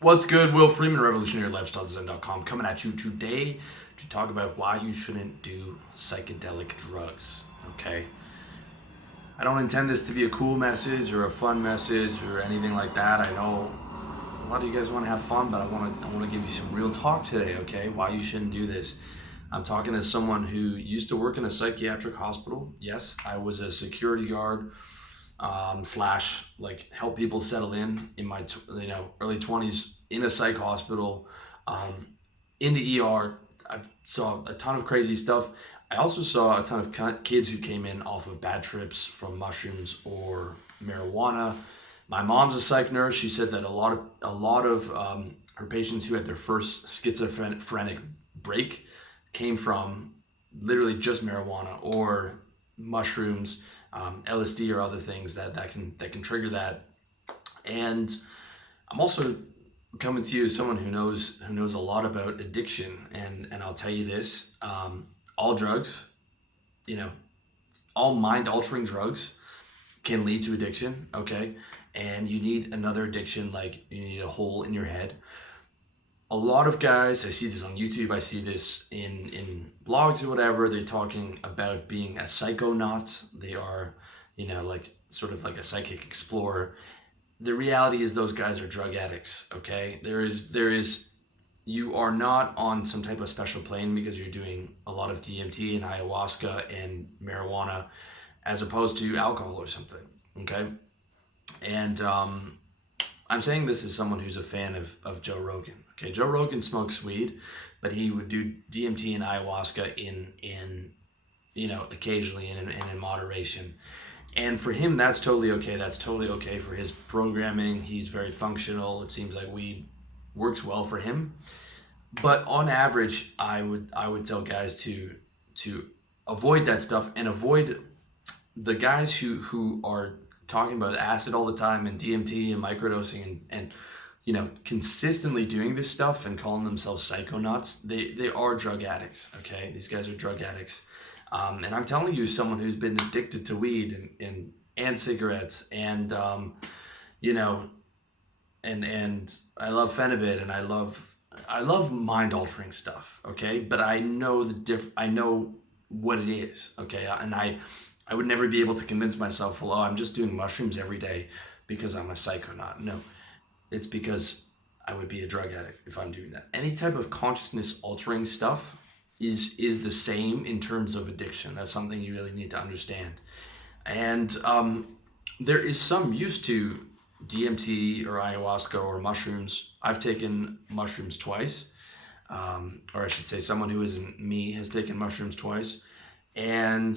What's good? Will Freeman, RevolutionaryLifestyleDesign.com, coming at you today to talk about why you shouldn't do psychedelic drugs. Okay, I don't intend this to be a cool message or a fun message or anything like that. I know a lot of you guys want to have fun, but I want to give you some real talk today. Okay, why you shouldn't do this. I'm talking to someone who used to work in a psychiatric hospital. Yes, I was a security guard slash like help people settle in my early 20s in a psych hospital, um, in the ER. I saw a ton of crazy stuff. I also saw a ton of kids who came in off of bad trips from mushrooms or marijuana. My mom's a psych nurse. She said that a lot of her patients who had their first schizophrenic break came from literally just marijuana or mushrooms, LSD or other things that can trigger that. And I'm also coming to you as someone who knows a lot about addiction, and I'll tell you this: all drugs, you know, all mind altering drugs can lead to addiction. Okay, and you need another addiction, like you need a hole in your head. A lot of guys, I see this on YouTube, I see this in blogs or whatever, they're talking about being a psychonaut. They are, like sort of like a psychic explorer. The reality is those guys are drug addicts. Okay, there is you are not on some type of special plane because you're doing a lot of DMT and ayahuasca and marijuana as opposed to alcohol or something. Okay, and I'm saying this as someone who's a fan of Joe Rogan. Okay, Joe Rogan smokes weed, but he would do DMT and ayahuasca in occasionally and in moderation. And for him, that's totally okay. That's totally okay for his programming. He's very functional. It seems like weed works well for him. But on average, I would tell guys to avoid that stuff and avoid the guys who are talking about acid all the time and DMT and microdosing and consistently doing this stuff and calling themselves psychonauts. They are drug addicts. Okay, these guys are drug addicts. And I'm telling you, someone who's been addicted to weed and cigarettes you know, and I love Phenibut and I love mind altering stuff. Okay, but I know I know what it is. Okay, and I would never be able to convince myself, well, oh, I'm just doing mushrooms every day because I'm a psychonaut. No, it's because I would be a drug addict if I'm doing that. Any type of consciousness altering stuff is the same in terms of addiction. That's something you really need to understand. And there is some use to DMT or ayahuasca or mushrooms. I've taken mushrooms twice, or I should say, someone who isn't me has taken mushrooms twice. And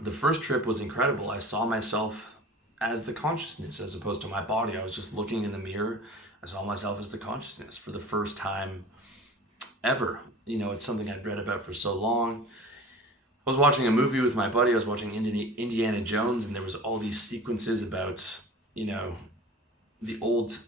the first trip was incredible. I saw myself as the consciousness as opposed to my body. I was just looking in the mirror. I saw myself as the consciousness for the first time ever. It's something I'd read about for so long. I was watching a movie with my buddy. I was watching Indiana Jones, and there was all these sequences about, the old.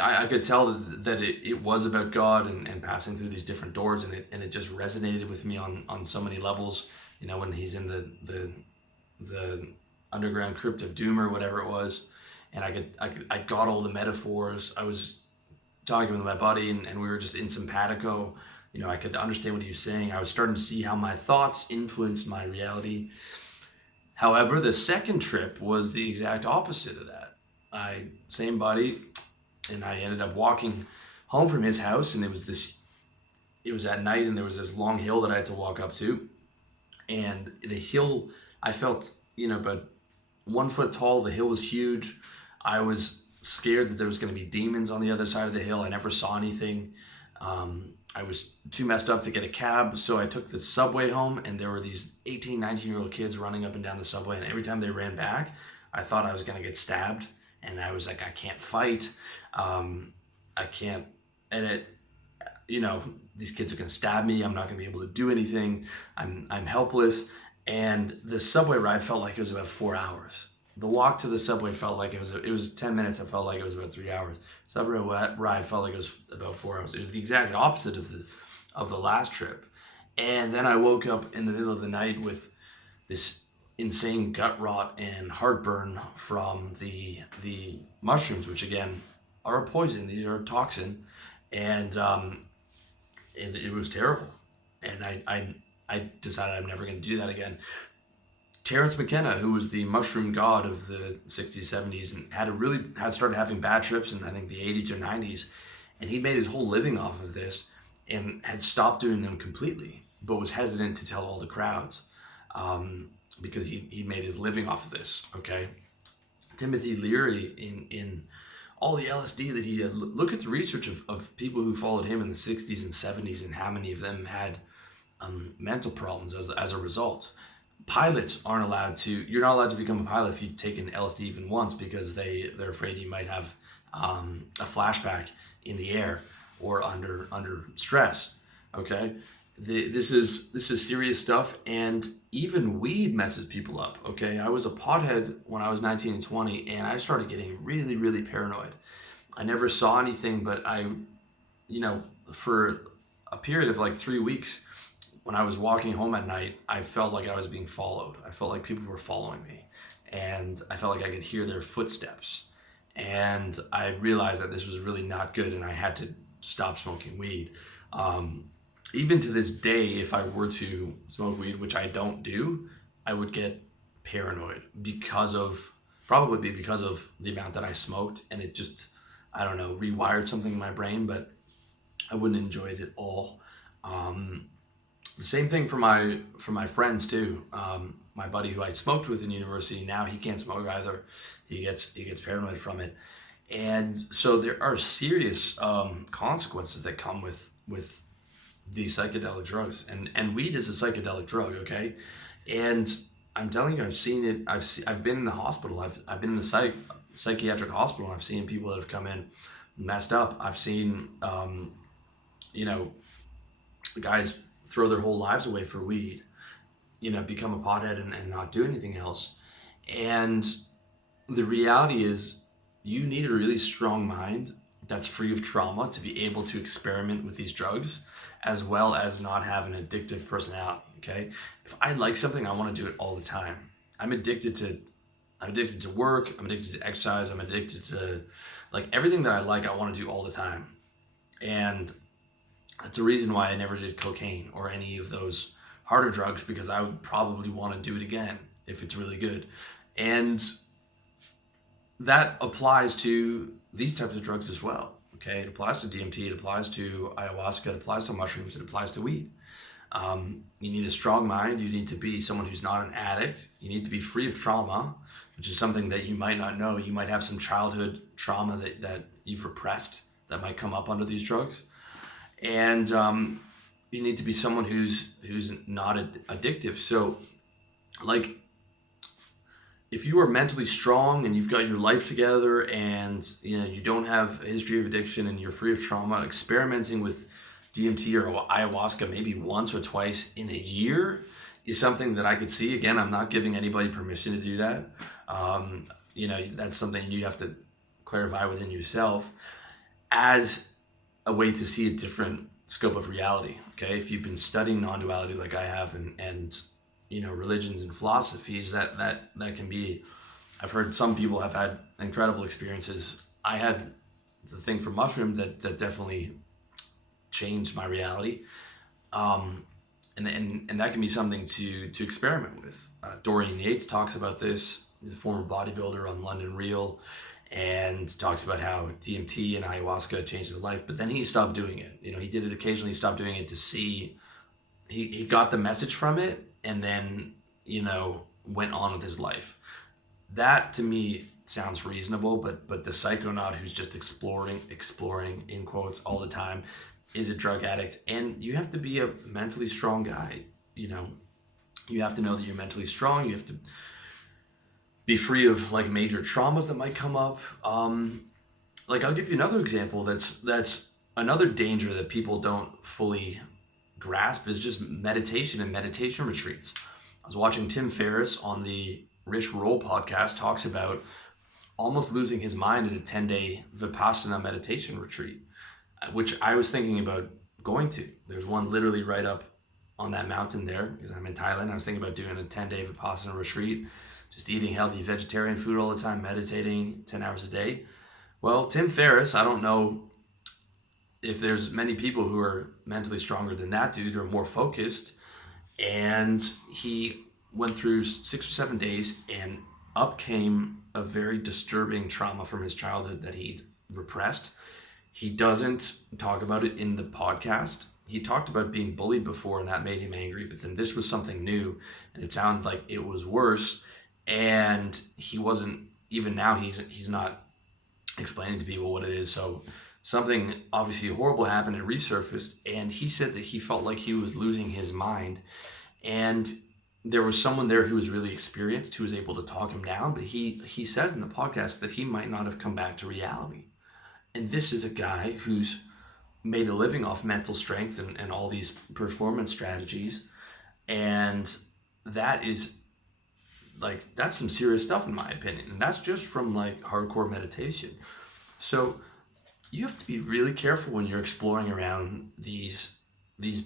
I could tell that it was about God and passing through these different doors, and it just resonated with me on so many levels. When he's in the underground crypt of doom or whatever it was, and I got all the metaphors. I was talking with my buddy, and we were just in simpatico. I could understand what he was saying. I was starting to see how my thoughts influenced my reality. However, the second trip was the exact opposite of that. Same buddy, and I ended up walking home from his house, and it was at night, and there was this long hill that I had to walk up to, and the hill, I felt, about 1 foot tall. The hill was huge. I was scared that there was going to be demons on the other side of the hill. I never saw anything. I was too messed up to get a cab, so I took the subway home, and there were these 18, 19-year-old kids running up and down the subway, and every time they ran back, I thought I was going to get stabbed, and I was like, I can't fight. I can't, and these kids are going to stab me. I'm not going to be able to do anything. I'm helpless. And the subway ride felt like it was about 4 hours. The walk to the subway felt like it was 10 minutes. I felt like it was about 3 hours. Subway ride felt like it was about 4 hours. It was the exact opposite of the last trip. And then I woke up in the middle of the night with this insane gut rot and heartburn from the mushrooms, which again are a poison. These are a toxin, and it was terrible. And I decided I'm never going to do that again. Terence McKenna, who was the mushroom god of the 60s, 70s, and had started having bad trips in I think the 80s or 90s, and he made his whole living off of this, and had stopped doing them completely, but was hesitant to tell all the crowds, because he made his living off of this. Okay, Timothy Leary in all the LSD that he did. Look at the research of people who followed him in the 60s and 70s, and how many of them had mental problems as a result. Pilots aren't allowed to. You're not allowed to become a pilot if you take an LSD even once, because they're afraid you might have a flashback in the air or under stress. Okay, this is serious stuff, and even weed messes people up. Okay, I was a pothead when I was 19 and 20, and I started getting really, really paranoid. I never saw anything, but for a period of like 3 weeks, when I was walking home at night, I felt like I was being followed. I felt like people were following me, and I felt like I could hear their footsteps. And I realized that this was really not good, and I had to stop smoking weed. Even to this day, if I were to smoke weed, which I don't do, I would get paranoid probably because of the amount that I smoked, and it just, I don't know, rewired something in my brain, but I wouldn't enjoy it at all. The same thing for my friends too. My buddy who I smoked with in university, now he can't smoke either. He gets paranoid from it, and so there are serious consequences that come with these psychedelic drugs. And weed is a psychedelic drug, okay? And I'm telling you, I've seen it. I've been in the hospital. I've been in the psychiatric hospital. And I've seen people that have come in messed up. I've seen guys throw their whole lives away for weed, become a pothead and not do anything else. And the reality is, you need a really strong mind that's free of trauma to be able to experiment with these drugs, as well as not have an addictive personality. Okay, if I like something, I want to do it all the time. I'm addicted to work. I'm addicted to exercise. I'm addicted to everything that I like. I want to do all the time, and that's a reason why I never did cocaine or any of those harder drugs, because I would probably want to do it again if it's really good. And that applies to these types of drugs as well. Okay, it applies to DMT, it applies to ayahuasca, it applies to mushrooms, it applies to weed. You need a strong mind. You need to be someone who's not an addict. You need to be free of trauma, which is something that you might not know. You might have some childhood trauma that you've repressed that might come up under these drugs. And you need to be someone who's not addictive. So, if you are mentally strong and you've got your life together, and you don't have a history of addiction, and you're free of trauma, experimenting with DMT or ayahuasca maybe once or twice in a year is something that I could see. Again, I'm not giving anybody permission to do that. That's something you have to clarify within yourself as a way to see a different scope of reality. Okay, if you've been studying non-duality like I have, and religions and philosophies, that can be. I've heard some people have had incredible experiences. I had the thing for mushroom that definitely changed my reality, and that can be something to experiment with. Dorian Yates talks about this, the former bodybuilder on London Real, and talks about how DMT and ayahuasca changed his life, but then he stopped doing it. He did it occasionally, stopped doing it to see, he got the message from it, and then, went on with his life. That to me sounds reasonable, but the psychonaut who's just exploring in quotes all the time is a drug addict. And you have to be a mentally strong guy. You have to know that you're mentally strong. You have to be free of major traumas that might come up. I'll give you another example that's another danger that people don't fully grasp, is just meditation and meditation retreats. I was watching Tim Ferriss on the Rich Roll podcast, talks about almost losing his mind at a 10-day Vipassana meditation retreat, which I was thinking about going to. There's one literally right up on that mountain there, because I'm in Thailand. I was thinking about doing a 10-day Vipassana retreat, just eating healthy vegetarian food all the time, meditating 10 hours a day. Well, Tim Ferriss, I don't know if there's many people who are mentally stronger than that dude or more focused. And he went through 6 or 7 days, and up came a very disturbing trauma from his childhood that he'd repressed. He doesn't talk about it in the podcast. He talked about being bullied before, and that made him angry, but then this was something new, and it sounded like it was worse. And he wasn't, even now he's not explaining to people what it is. So something obviously horrible happened and resurfaced, and he said that he felt like he was losing his mind. And there was someone there who was really experienced who was able to talk him down, but he says in the podcast that he might not have come back to reality. And this is a guy who's made a living off mental strength and all these performance strategies. And that is like, that's some serious stuff in my opinion. And that's just from like hardcore meditation. So you have to be really careful when you're exploring around these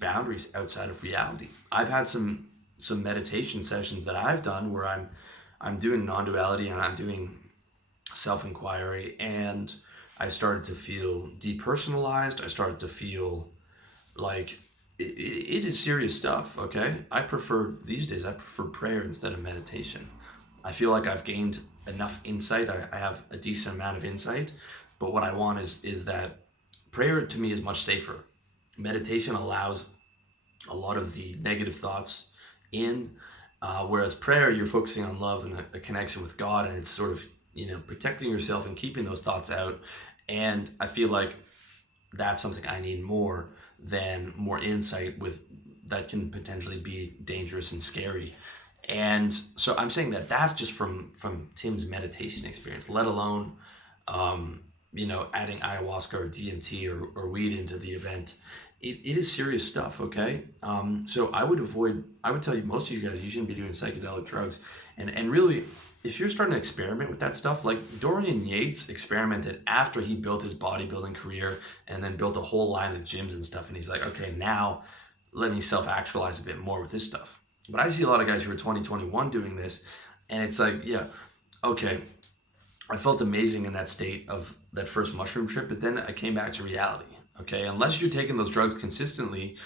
boundaries outside of reality. I've had some meditation sessions that I've done where I'm doing non-duality and I'm doing self-inquiry, and I started to feel depersonalized. I started to feel like it is serious stuff. Okay, these days I prefer prayer instead of meditation. I feel like I've gained enough insight. I have a decent amount of insight, but what I want is that prayer to me is much safer. Meditation allows a lot of the negative thoughts in, whereas prayer, you're focusing on love and a connection with God, and it's sort of, protecting yourself and keeping those thoughts out. And I feel like that's something I need more than more insight with that can potentially be dangerous and scary. And so I'm saying that that's just from Tim's meditation experience, let alone adding ayahuasca or DMT or weed into the event. It is serious stuff, okay? So I would tell you, most of you guys, you shouldn't be doing psychedelic drugs. And really, if you're starting to experiment with that stuff, like Dorian Yates experimented after he built his bodybuilding career and then built a whole line of gyms and stuff. And he's like, okay, now let me self-actualize a bit more with this stuff. But I see a lot of guys who are 2021 doing this, and it's like, yeah, okay, I felt amazing in that state of that first mushroom trip, but then I came back to reality. Okay, unless you're taking those drugs consistently,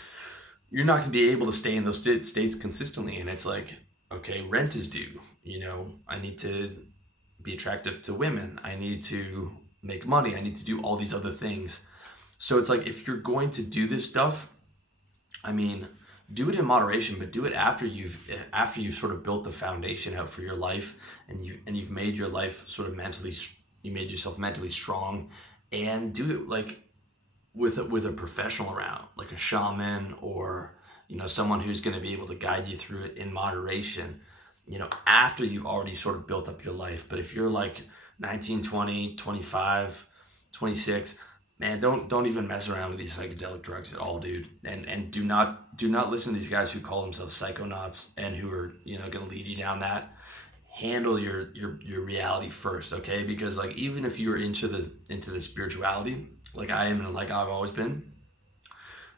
you're not going to be able to stay in those states consistently. And it's like, okay, rent is due. I need to be attractive to women. I need to make money. I need to do all these other things. So it's like, if you're going to do this stuff, I mean, do it in moderation, but do it after you've sort of built the foundation out for your life, and you've made your life sort of you made yourself mentally strong, and do it like with a professional around, like a shaman or someone who's going to be able to guide you through it in moderation, after you've already sort of built up your life. But if you're like 19, 20, 25, 26, man, don't even mess around with these psychedelic drugs at all, dude. And do not listen to these guys who call themselves psychonauts and who are going to lead you down that. Handle your reality first, okay? Because like, even if you're into the spirituality, like I am and like I've always been,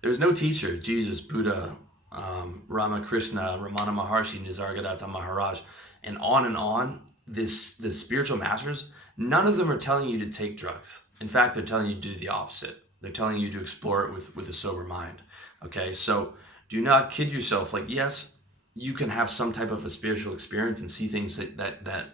there's no teacher, Jesus, Buddha, Ramakrishna, Ramana Maharshi, Nisargadatta Maharaj, and on. This spiritual masters, none of them are telling you to take drugs. In fact, they're telling you to do the opposite. They're telling you to explore it with a sober mind. Okay, so do not kid yourself. Like, yes, you can have some type of a spiritual experience and see things that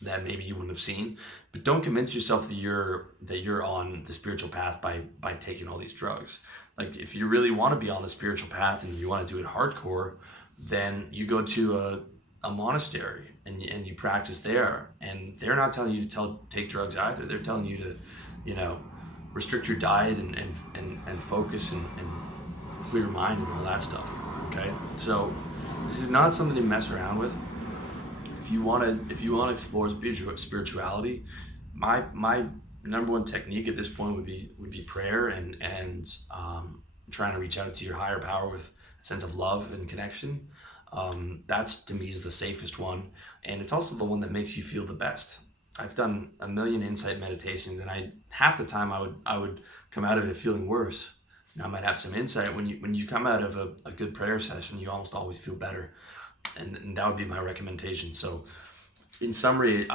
maybe you wouldn't have seen, but don't convince yourself that you're on the spiritual path by taking all these drugs. Like, if you really want to be on the spiritual path and you want to do it hardcore, then you go to a monastery and you practice there, and they're not telling you to take drugs either. They're telling you to restrict your diet and focus and clear mind and all that stuff. Okay, so this is not something to mess around with. If you want to explore spirituality, my number one technique at this point would be prayer and trying to reach out to your higher power with a sense of love and connection. That's, to me, is the safest one, and it's also the one that makes you feel the best. I've done a million insight meditations, and half the time I would come out of it feeling worse. Now I might have some insight. When you come out of a good prayer session, you almost always feel better, and that would be my recommendation. So in summary,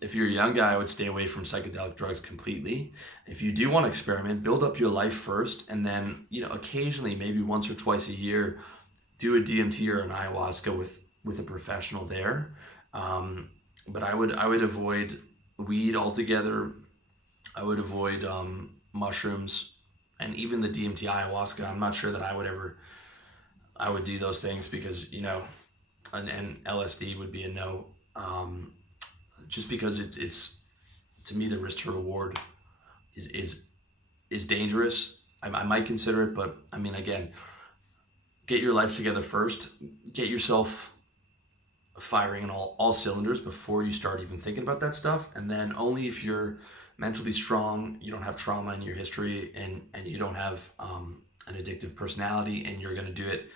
if you're a young guy, I would stay away from psychedelic drugs completely. If you do want to experiment, build up your life first, and then, occasionally, maybe once or twice a year, do a DMT or an ayahuasca with a professional there. But I would avoid weed altogether. I would avoid mushrooms, and even the DMT ayahuasca. I'm not sure that I would do those things because and LSD would be a no. Just because it's to me, the risk to reward is dangerous. I might consider it, but I mean, again, get your life together first. Get yourself firing on all cylinders before you start even thinking about that stuff. And then only if you're mentally strong, you don't have trauma in your history, and you don't have an addictive personality, and you're going to do it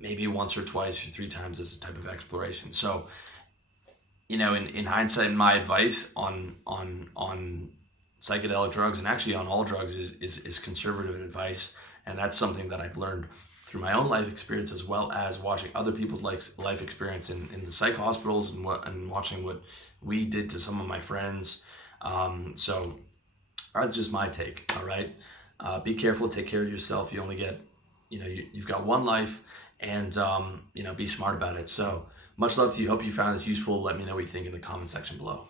maybe once or twice or three times as a type of exploration. So, in hindsight, my advice on psychedelic drugs, and actually on all drugs, is conservative advice. And that's something that I've learned through my own life experience, as well as watching other people's life experience in the psych hospitals, and watching what we did to some of my friends. So that's just my take. All right. Be careful, take care of yourself. You only get, you've got one life, and, be smart about it. So much love to you. Hope you found this useful. Let me know what you think in the comment section below.